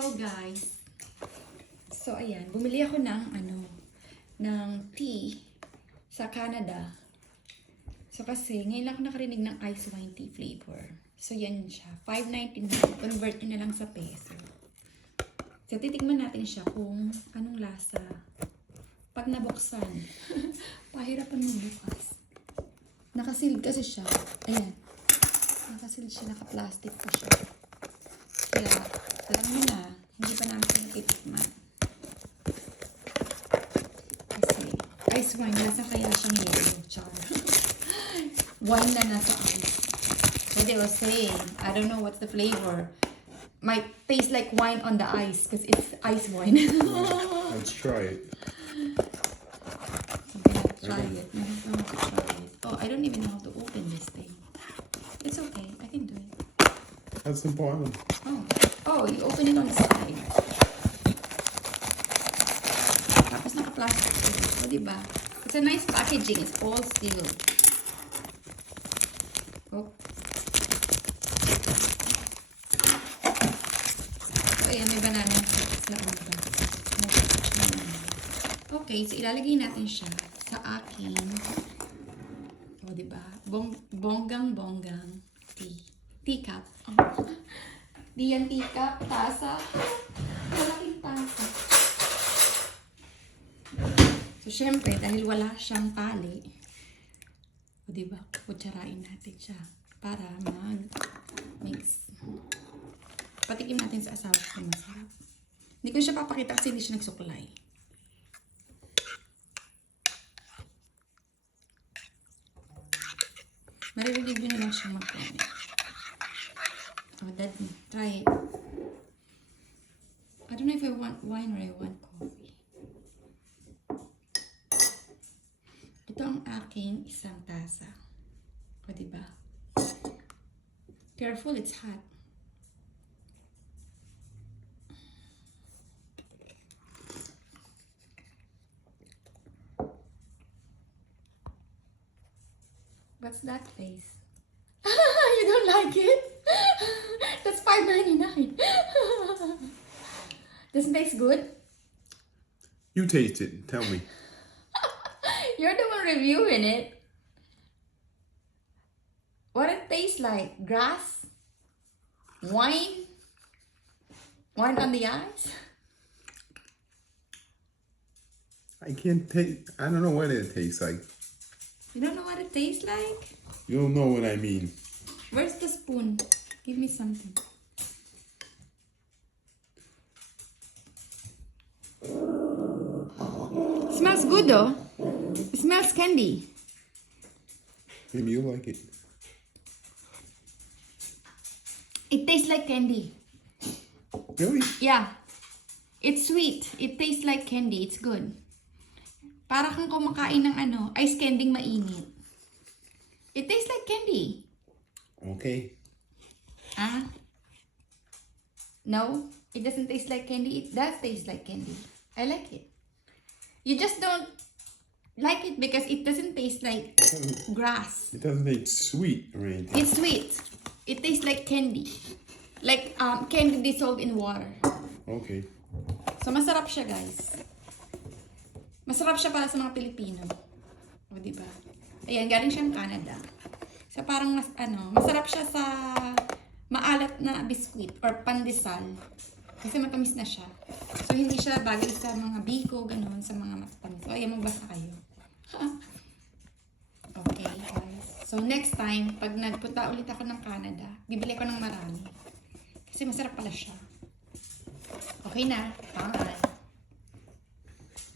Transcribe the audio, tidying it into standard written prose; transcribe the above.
Hello guys. So ayan, bumili ako ng tea sa Canada. So kasi ngayon lang ako nakarinig ng ice wine tea flavor. So yan siya, $5.99. Convert nyo na lang sa peso. So titikman natin siya kung anong lasa. Pag nabuksan, pahirapan mo bukas. Nakasealed kasi siya. Ayan. Nakasealed siya, naka-plastic pa siya. Kaya, alam mo na, hindi pa natin titikman. Kasi, ice wine, nasa kaya siyang yellow, char. Wine na nasa ice. So they were saying, I don't know what's the flavor. Might taste like wine on the ice because it's ice wine. Let's try it. I'm gonna try it. I don't know how to try it. Oh, I don't even know how to open this thing. It's okay, I can do it. That's the bottom. Oh, you open it on the side. Tapos naka-plastic ito. So, diba? It's a nice packaging. It's all sealed. Oh. So, ayan, may banana chips na ulo. Okay, so ilalagay natin siya sa aking, oh, diba? Bonggang tea. Teacup. Oh. Di yan teacup, tasa. Malaking tasa. So, syempre, dahil wala siyang tali, o diba, kutsarain natin siya para mag-mix. Patikim natin sa asawa ko masarap. Hindi ko siya papakita kasi hindi siya nagsukulay. Marireview na lang siyang mag-comment. Oh, Dad, try it. I don't know if I want wine or I want coffee. Ito ang aking isang tasa. O, diba? Careful, it's hot. What's that face? You don't like it? That's $5.99. Doesn't taste good? You taste it. Tell me. You're the one reviewing it. What it tastes like? Grass? Wine? Wine on the ice? I can't taste. I don't know what it tastes like. You don't know what it tastes like? You don't know what I mean. Where's the spoon? Give me something. Smells good though. It smells candy. Maybe you like it. It tastes like candy. Really? Yeah. It's sweet. It tastes like candy. It's good. Para kang kumakain ng ice candy mainit. It tastes like candy. Okay. Ah? No? It doesn't taste like candy? It does taste like candy. I like it. You just don't like it because it doesn't taste like grass. It doesn't taste sweet or anything. It's sweet. It tastes like candy. Like candy dissolved in water. Okay. So masarap siya, guys. Masarap siya para sa mga Pilipino. O, diba? Ayan, galing siyang Canada. So parang masarap siya sa maalat na biskuit or pandesal. Kasi matamis na siya. So hindi siya bagay sa mga biko, ganun, sa mga matamis. So ayan, magbasa kayo. Okay, guys. So next time, pag nagpunta ulit ako ng Canada, bibili ko ng marami. Kasi masarap pala siya. Okay na. Bye.